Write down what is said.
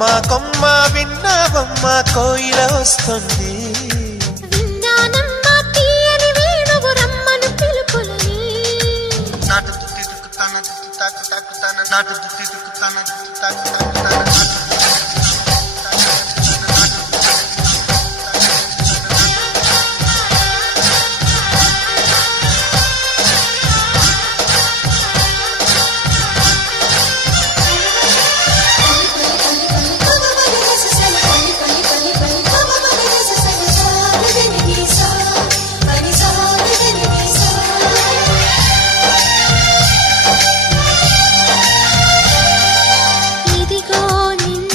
కొమ్మ కొమ్మ విన్నావమ్మ కోయిల వస్తుంది. విన్నానమ్మా తీయని వేణువు రమ్మను పిలుపులని. నాటు తాకు తాకు తాకు నాటు